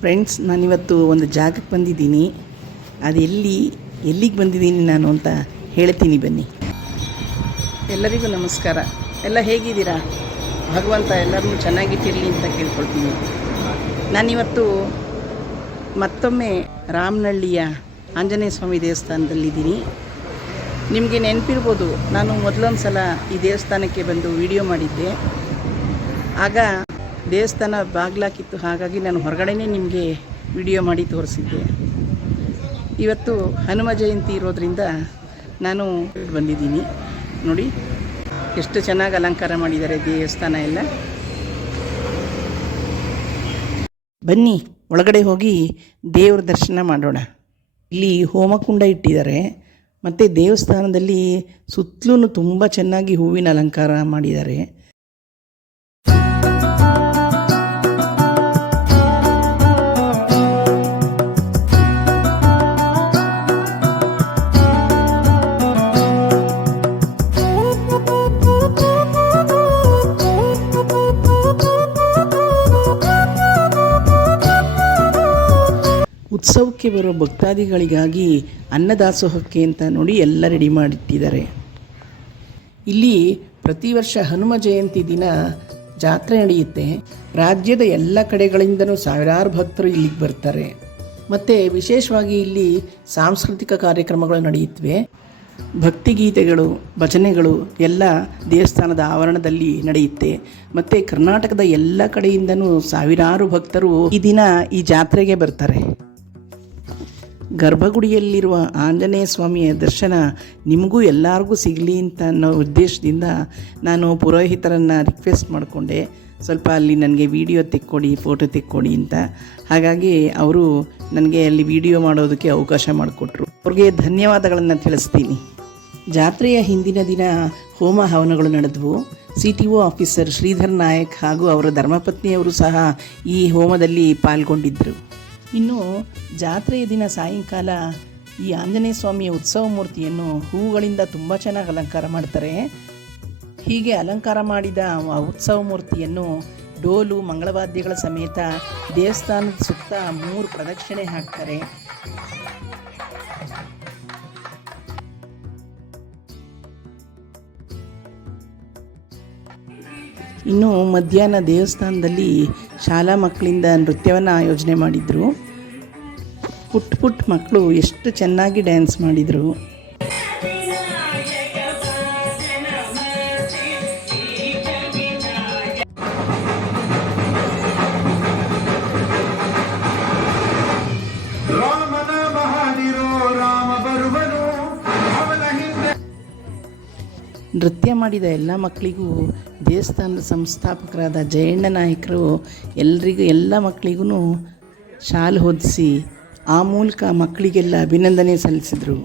Friends ನಾನಿವತ್ತು ಒಂದು ಜಾಗಕ್ಕೆ ಬಂದಿದ್ದೀನಿ. ಅದು ಎಲ್ಲಿ, ಎಲ್ಲಿಗೆ ಬಂದಿದ್ದೀನಿ ನಾನು ಅಂತ ಹೇಳ್ತೀನಿ ಬನ್ನಿ. ಎಲ್ಲರಿಗೂ ನಮಸ್ಕಾರ. ಎಲ್ಲ ಹೇಗಿದ್ದೀರಾ? ಭಗವಂತ ಎಲ್ಲರನ್ನೂ ಚೆನ್ನಾಗಿಟ್ಟಿರಲಿ ಅಂತ ಕೇಳ್ಕೊಳ್ತೀನಿ. ನಾನಿವತ್ತು ಮತ್ತೊಮ್ಮೆ ರಾಮನಹಳ್ಳಿಯ ಆಂಜನೇಯ ಸ್ವಾಮಿ ದೇವಸ್ಥಾನದಲ್ಲಿದ್ದೀನಿ. ನಿಮಗೆ ನೆನಪಿರ್ಬೋದು, ನಾನು ಮೊದಲೊಂದು ಸಲ ಈ ದೇವಸ್ಥಾನಕ್ಕೆ ಬಂದು ವಿಡಿಯೋ ಮಾಡಿದ್ದೆ. ಆಗ ದೇವಸ್ಥಾನ ಬಾಗಿಲಾಕಿತ್ತು. ಹಾಗಾಗಿ ನಾನು ಹೊರಗಡೆನೇ ನಿಮಗೆ ವಿಡಿಯೋ ಮಾಡಿ ತೋರಿಸಿದ್ದೆ. ಇವತ್ತು ಹನುಮ ಜಯಂತಿ ಇರೋದ್ರಿಂದ ನಾನು ಬಂದಿದ್ದೀನಿ. ನೋಡಿ, ಎಷ್ಟು ಚೆನ್ನಾಗಿ ಅಲಂಕಾರ ಮಾಡಿದ್ದಾರೆ ದೇವಸ್ಥಾನ ಎಲ್ಲ. ಬನ್ನಿ, ಒಳಗಡೆ ಹೋಗಿ ದೇವ್ರ ದರ್ಶನ ಮಾಡೋಣ. ಇಲ್ಲಿ ಹೋಮಕುಂಡ ಇಟ್ಟಿದ್ದಾರೆ. ಮತ್ತು ದೇವಸ್ಥಾನದಲ್ಲಿ ಸುತ್ತಲೂ ತುಂಬ ಚೆನ್ನಾಗಿ ಹೂವಿನ ಅಲಂಕಾರ ಮಾಡಿದ್ದಾರೆ. ಉತ್ಸವಕ್ಕೆ ಬರುವ ಭಕ್ತಾದಿಗಳಿಗಾಗಿ ಅನ್ನದಾಸೋಹಕ್ಕೆ ಅಂತ ನೋಡಿ ಎಲ್ಲ ರೆಡಿ ಮಾಡಿಟ್ಟಿದ್ದಾರೆ. ಇಲ್ಲಿ ಪ್ರತಿ ವರ್ಷ ಹನುಮ ಜಯಂತಿ ದಿನ ಜಾತ್ರೆ ನಡೆಯುತ್ತೆ. ರಾಜ್ಯದ ಎಲ್ಲ ಕಡೆಗಳಿಂದನೂ ಸಾವಿರಾರು ಭಕ್ತರು ಇಲ್ಲಿಗೆ ಬರ್ತಾರೆ. ಮತ್ತು ವಿಶೇಷವಾಗಿ ಇಲ್ಲಿ ಸಾಂಸ್ಕೃತಿಕ ಕಾರ್ಯಕ್ರಮಗಳು ನಡೆಯುತ್ತವೆ. ಭಕ್ತಿಗೀತೆಗಳು, ಭಜನೆಗಳು ಎಲ್ಲ ದೇವಸ್ಥಾನದ ಆವರಣದಲ್ಲಿ ನಡೆಯುತ್ತೆ. ಮತ್ತು ಕರ್ನಾಟಕದ ಎಲ್ಲ ಕಡೆಯಿಂದನೂ ಸಾವಿರಾರು ಭಕ್ತರು ಈ ದಿನ ಈ ಜಾತ್ರೆಗೆ ಬರ್ತಾರೆ. ಗರ್ಭಗುಡಿಯಲ್ಲಿರುವ ಆಂಜನೇಯ ಸ್ವಾಮಿಯ ದರ್ಶನ ನಿಮಗೂ ಎಲ್ಲರಿಗೂ ಸಿಗಲಿ ಅಂತ ಅನ್ನೋ ಉದ್ದೇಶದಿಂದ ನಾನು ಪುರೋಹಿತರನ್ನು ರಿಕ್ವೆಸ್ಟ್ ಮಾಡಿಕೊಂಡೆ. ಸ್ವಲ್ಪ ಅಲ್ಲಿ ನನಗೆ ವಿಡಿಯೋ ತೆಕ್ಕೊಡಿ ಫೋಟೋ ತೆಕ್ಕೊಡಿ ಅಂತ. ಹಾಗಾಗಿ ಅವರು ನನಗೆ ಅಲ್ಲಿ ವಿಡಿಯೋ ಮಾಡೋದಕ್ಕೆ ಅವಕಾಶ ಮಾಡಿಕೊಟ್ರು. ಅವ್ರಿಗೆ ಧನ್ಯವಾದಗಳನ್ನು ತಿಳಿಸ್ತೀನಿ. ಜಾತ್ರೆಯ ಹಿಂದಿನ ದಿನ ಹೋಮ ಹವನಗಳು ನಡೆದವು. C T O officer Sridhar Nayak ಹಾಗೂ ಅವರ ಧರ್ಮಪತ್ನಿಯವರು ಸಹ ಈ ಹೋಮದಲ್ಲಿ ಪಾಲ್ಗೊಂಡಿದ್ದರು ಇನ್ನು ಜಾತ್ರೆಯ ದಿನ ಸಾಯಂಕಾಲ ಈ ಆಂಜನೇಯ ಸ್ವಾಮಿಯ ಉತ್ಸವ ಮೂರ್ತಿಯನ್ನು ಹೂಗಳಿಂದ ತುಂಬ ಚೆನ್ನಾಗಿ ಅಲಂಕಾರ ಮಾಡ್ತಾರೆ. ಹೀಗೆ ಅಲಂಕಾರ ಮಾಡಿದ ಆ ಉತ್ಸವ ಮೂರ್ತಿಯನ್ನು ಡೋಲು, ಮಂಗಳವಾದ್ಯಗಳ ಸಮೇತ ದೇವಸ್ಥಾನದ ಸುತ್ತ ಮೂರು ಪ್ರದಕ್ಷಿಣೆ ಹಾಕ್ತಾರೆ. ಇನ್ನು ಮಧ್ಯಾಹ್ನ ದೇವಸ್ಥಾನದಲ್ಲಿ ಶಾಲಾ ಮಕ್ಕಳಿಂದ ನೃತ್ಯವನ್ನು ಆಯೋಜನೆ ಮಾಡಿದರು. ಪುಟ್ಟ ಪುಟ್ಟ ಮಕ್ಕಳು ಎಷ್ಟು ಚೆನ್ನಾಗಿ ಡ್ಯಾನ್ಸ್ ಮಾಡಿದರು. ನೃತ್ಯ ಮಾಡಿದ ಎಲ್ಲ ಮಕ್ಕಳಿಗೂ ದೇವಸ್ಥಾನದ ಸಂಸ್ಥಾಪಕರಾದ ಜಯಣ್ಣ ನಾಯಕರು ಎಲ್ರಿಗೂ ಎಲ್ಲ ಮಕ್ಕಳಿಗೂ ಶಾಲು ಹೊದಿಸಿ ಆ ಮೂಲಕ ಮಕ್ಕಳಿಗೆಲ್ಲ ಅಭಿನಂದನೆ ಸಲ್ಲಿಸಿದರು.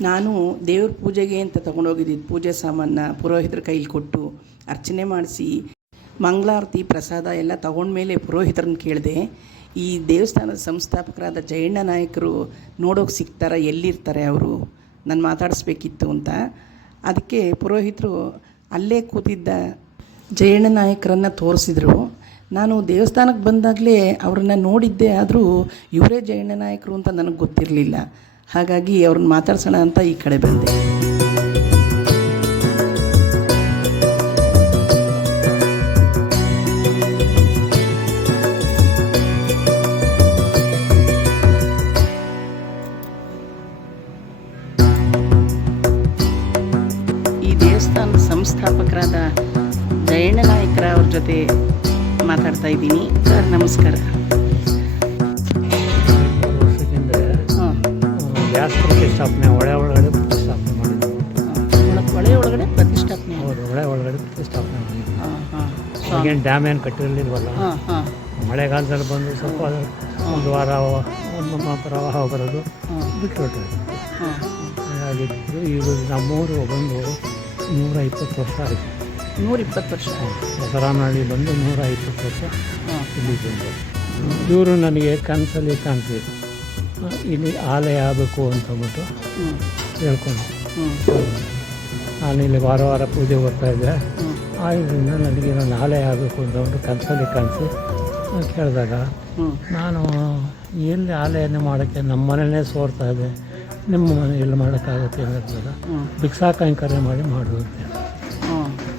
ನಾನು ದೇವ್ರ ಪೂಜೆಗೆ ಅಂತ ತೊಗೊಂಡೋಗಿದ್ದಿದ್ದು ಪೂಜೆ ಸಾಮಾನ ಪುರೋಹಿತರ ಕೈಲಿ ಕೊಟ್ಟು ಅರ್ಚನೆ ಮಾಡಿಸಿ ಮಂಗಳಾರತಿ, ಪ್ರಸಾದ ಎಲ್ಲ ತಗೊಂಡ್ಮೇಲೆ ಪುರೋಹಿತರನ್ನ ಕೇಳಿದೆ, ಈ ದೇವಸ್ಥಾನದ ಸಂಸ್ಥಾಪಕರಾದ ಜಯಣ್ಣ ನಾಯಕರು ನೋಡೋಕೆ ಸಿಗ್ತಾರ, ಎಲ್ಲಿರ್ತಾರೆ ಅವರು? ನಾನು ಮಾತಾಡಿಸ್ಬೇಕಿತ್ತು ಅಂತ. ಅದಕ್ಕೆ ಪುರೋಹಿತರು ಅಲ್ಲೇ ಕೂತಿದ್ದ ಜಯಣ್ಣ ನಾಯಕರನ್ನು ತೋರಿಸಿದರು. ನಾನು ದೇವಸ್ಥಾನಕ್ಕೆ ಬಂದಾಗಲೇ ಅವ್ರನ್ನ ನೋಡಿದ್ದೆ ಆದರೂ ಇವರೇ ಜಯಣ್ಣ ನಾಯಕರು ಅಂತ ನನಗೆ ಗೊತ್ತಿರಲಿಲ್ಲ. ಹಾಗಾಗಿ ಅವ್ರನ್ನ ಮಾತಾಡ್ಸೋಣ ಅಂತ ಈ ಕಡೆ ಬಂದೆ. ಮಾತಾಡ್ತಾ ಇದ್ದೀನಿ. ಸರ್ ನಮಸ್ಕಾರ. ಗ್ಯಾಸ್ ಪ್ರತಿಷ್ಠಾಪನೆ ಒಳೆ ಒಳಗಡೆ ಪ್ರತಿಷ್ಠಾಪನೆ ಮಾಡಿದ್ರು. ಒಳೆ ಒಳಗಡೆ ಪ್ರತಿಷ್ಠಾಪನೆ. ಹೌದು ಹೊಳೆ ಒಳಗಡೆ ಪ್ರತಿಷ್ಠಾಪನೆ ಮಾಡಿದ್ರು. ಈಗೇನು ಡ್ಯಾಮ್ ಏನು ಕಟ್ಟಿರಲಿಲ್ವಲ್ಲ? ಮಳೆಗಾಲದಲ್ಲಿ ಬಂದು ಸ್ವಲ್ಪ ಒಂದು ವಾರ ಒಂದು ಪ್ರವಾಹ ಬರೋದು ಹಾಂ. ಬಿಟ್ಟು ಹಾಂ ಹಾಗಾಗಿದ್ದು ಈಗ ನಮ್ಮೂರು ಬಂದು ನೂರ ಇಪ್ಪತ್ತು ವರ್ಷ ಆಯಿತು. ನೂರ ಇಪ್ಪತ್ತು ವರ್ಷ ಹೊಸರಾಮನಹಳ್ಳಿ ಬಂದು ನೂರ ಇಪ್ಪತ್ತು ವರ್ಷ ಇಲ್ಲಿ ಬಂದು ಇವರು ನನಗೆ ಕನಸಲ್ಲಿ ಕಾಣಿಸಿದ್ರು ಇಲ್ಲಿ ಆಲಯ ಆಗಬೇಕು ಅಂತಂದ್ಬಿಟ್ಟು ಹೇಳ್ಕೊಂಡು. ನಾನಿಲ್ಲಿ ನಾನು ಇಲ್ಲಿ ವಾರ ವಾರ ಪೂಜೆ ಬರ್ತಾಯಿದ್ದೆ. ಆದ್ದರಿಂದ ನನಗೆ ನಾನು ಆಲಯ ಆಗಬೇಕು ಅಂತ ಒಂದು ಕನಸಲ್ಲಿ ಕಾಣಿಸಿ ಕೇಳಿದಾಗ ನಾನು ಎಲ್ಲಿ ಆಲಯನ ಮಾಡೋಕ್ಕೆ ನಮ್ಮ ಮನೇನೇ ಸೋರ್ತಾ ಇದೆ ನಿಮ್ಮ ಮನೆ ಎಲ್ಲಿ ಮಾಡೋಕ್ಕಾಗುತ್ತೆ ಅಂತ ಹ್ಞೂ ಭಿಕ್ಷಾ ಕೈಂಕರ್ಯ ಮಾಡಿ ಮಾಡು ಅಂತ ಹೇಳಿ. ಹ್ಞೂ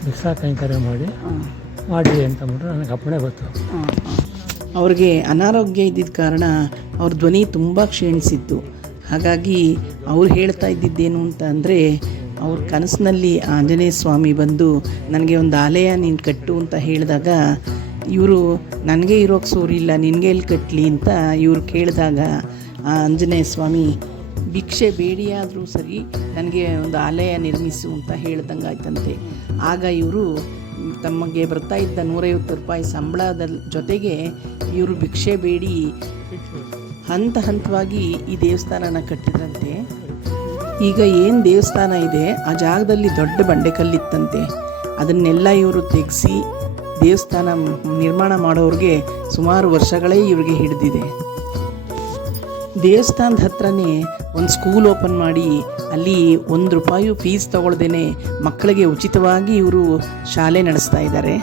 ಭಿಕ್ಷಾ ಕೈಂಕರ್ಯ ಮಾಡಿ ಮಾಡಿ ಅಂತ ಅಂದ್ಬಿಟ್ರೆ ನನಗೆ ಅಪ್ಪಣೆ ಗೊತ್ತು. ಅವ್ರಿಗೆ ಅನಾರೋಗ್ಯ ಇದ್ದಿದ್ದ ಕಾರಣ ಅವ್ರ ಧ್ವನಿ ತುಂಬ ಕ್ಷೀಣಿಸಿತ್ತು ಹಾಗಾಗಿ ಅವ್ರು ಹೇಳ್ತಾ ಇದ್ದಿದ್ದೇನು ಅಂತ ಅಂದರೆ ಅವ್ರ ಕನಸಿನಲ್ಲಿ ಆಂಜನೇಯ ಸ್ವಾಮಿ ಬಂದು ನನಗೆ ಒಂದು ಆಲಯ ನೀನು ಕಟ್ಟು ಅಂತ ಹೇಳಿದಾಗ ಇವರು ನನಗೆ ಇರೋಕ್ಕೆ ಸೂರಿಲ್ಲ ನಿನಗೆ ಎಲ್ಲಿ ಕಟ್ಟಲಿ ಅಂತ ಇವ್ರು ಕೇಳಿದಾಗ ಆ ಆಂಜನೇಯ ಸ್ವಾಮಿ ಭಿಕ್ಷೆ ಬೇಡಿಯಾದರೂ ಸರಿ ನನಗೆ ಒಂದು ಆಲಯ ನಿರ್ಮಿಸು ಅಂತ ಹೇಳ್ದಂಗೆ ಆಯ್ತಂತೆ ಆಗ ಇವರು ತಮಗೆ ಬರ್ತಾ ಇದ್ದ ನೂರೈವತ್ತು ರೂಪಾಯಿ ಸಂಬಳದ ಜೊತೆಗೆ ಇವರು ಭಿಕ್ಷೆ ಬೇಡಿ ಹಂತ ಹಂತವಾಗಿ ಈ ದೇವಸ್ಥಾನನ ಕಟ್ಟಿದ್ರಂತೆ. ಈಗ ಏನು ದೇವಸ್ಥಾನ ಇದೆ? ಆ ಜಾಗದಲ್ಲಿ ದೊಡ್ಡ ಬಂಡೆಕಲ್ಲಿತ್ತಂತೆ. ಅದನ್ನೆಲ್ಲ ಇವರು ತೆಗೆಸಿ ದೇವಸ್ಥಾನ ನಿರ್ಮಾಣ ಮಾಡೋರಿಗೆ ಸುಮಾರು ವರ್ಷಗಳೇ ಇವರಿಗೆ ಹಿಡಿದಿದೆ. ದೇವಸ್ಥಾನದ ಹತ್ರನೇ ಒಂದು ಸ್ಕೂಲ್ ಓಪನ್ ಮಾಡಿ ಅಲ್ಲಿ ಒಂದು ರೂಪಾಯಿ ಫೀಸ್ ತಗೊಳ್ದೇನೆ ಮಕ್ಕಳಿಗೆ ಉಚಿತವಾಗಿ ಇವರು ಶಾಲೆ ನಡೆಸ್ತಾ ಇದ್ದಾರೆ.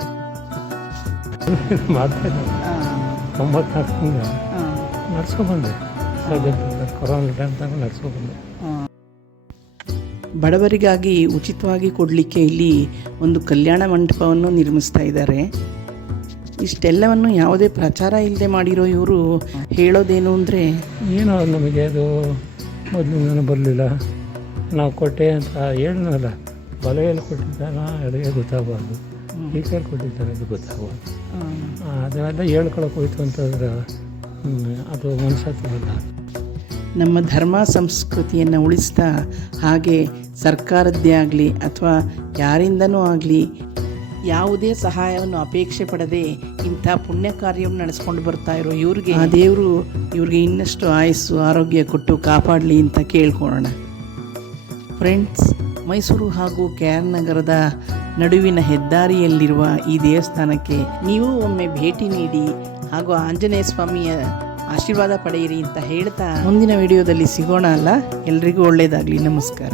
ಬಡವರಿಗಾಗಿ ಉಚಿತವಾಗಿ ಕೊಡಲಿಕ್ಕೆ ಇಲ್ಲಿ ಒಂದು ಕಲ್ಯಾಣ ಮಂಟಪವನ್ನು ನಿರ್ಮಿಸ್ತಾ ಇದ್ದಾರೆ. ಇಷ್ಟೆಲ್ಲವನ್ನು ಯಾವುದೇ ಪ್ರಚಾರ ಇಲ್ಲದೆ ಮಾಡಿರೋ ಇವರು ಹೇಳೋದೇನು ಅಂದರೆ ಏನು ನಮಗೆ ಅದು ಮೊದಲಿಂದನೂ ಬರಲಿಲ್ಲ. ನಾವು ಕೊಟ್ಟೆ ಅಂತ ಹೇಳಲ್ಲ ಬಲೆಯಲ್ಲಿ ಕೊಟ್ಟಿದ್ದಾನ ಅಡುಗೆ ಗೊತ್ತಾಗಬಾರ್ದು. ಈ ಕೊಟ್ಟಿದ್ದಾನೆ ಕೊಟ್ಟಿದ್ದಾರೆ ಅದು ಗೊತ್ತಾಗಬಾರ್ದು. ಅದನ್ನೆಲ್ಲ ಹೇಳ್ಕೊಳಕ್ಕೆ ಹೋಯ್ತು ಅಂತಂದ್ರೆ ಅದು ಮನಸ್ಸತ್ತಲ್ಲ ನಮ್ಮ ಧರ್ಮ ಸಂಸ್ಕೃತಿಯನ್ನು ಉಳಿಸ್ತಾ ಹಾಗೆ ಸರ್ಕಾರದ್ದೇ ಆಗಲಿ ಅಥವಾ ಯಾರಿಂದನೂ ಆಗಲಿ ಯಾವುದೇ ಸಹಾಯವನ್ನು ಅಪೇಕ್ಷೆ ಪಡದೆ ಇಂಥ ಪುಣ್ಯ ಕಾರ್ಯವನ್ನು ನಡೆಸ್ಕೊಂಡು ಬರ್ತಾ ಇರೋ ಇವ್ರಿಗೆ ಆ ದೇವರು ಇವ್ರಿಗೆ ಇನ್ನಷ್ಟು ಆಯಸ್ಸು ಆರೋಗ್ಯ ಕೊಟ್ಟು ಕಾಪಾಡಲಿ ಅಂತ ಕೇಳ್ಕೊಳ್ಳೋಣ. ಫ್ರೆಂಡ್ಸ್ ಮೈಸೂರು ಹಾಗೂ ಕೆ ನಗರದ ನಡುವಿನ ಹೆದ್ದಾರಿಯಲ್ಲಿರುವ ಈ ದೇವಸ್ಥಾನಕ್ಕೆ ನೀವು ಒಮ್ಮೆ ಭೇಟಿ ನೀಡಿ ಹಾಗೂ ಆಂಜನೇಯ ಸ್ವಾಮಿಯ ಆಶೀರ್ವಾದ ಪಡೆಯಿರಿ ಅಂತ ಹೇಳ್ತಾ ಮುಂದಿನ ವಿಡಿಯೋದಲ್ಲಿ ಸಿಗೋಣ ಅಲ್ಲ? ಎಲ್ರಿಗೂ ಒಳ್ಳೆಯದಾಗಲಿ ನಮಸ್ಕಾರ.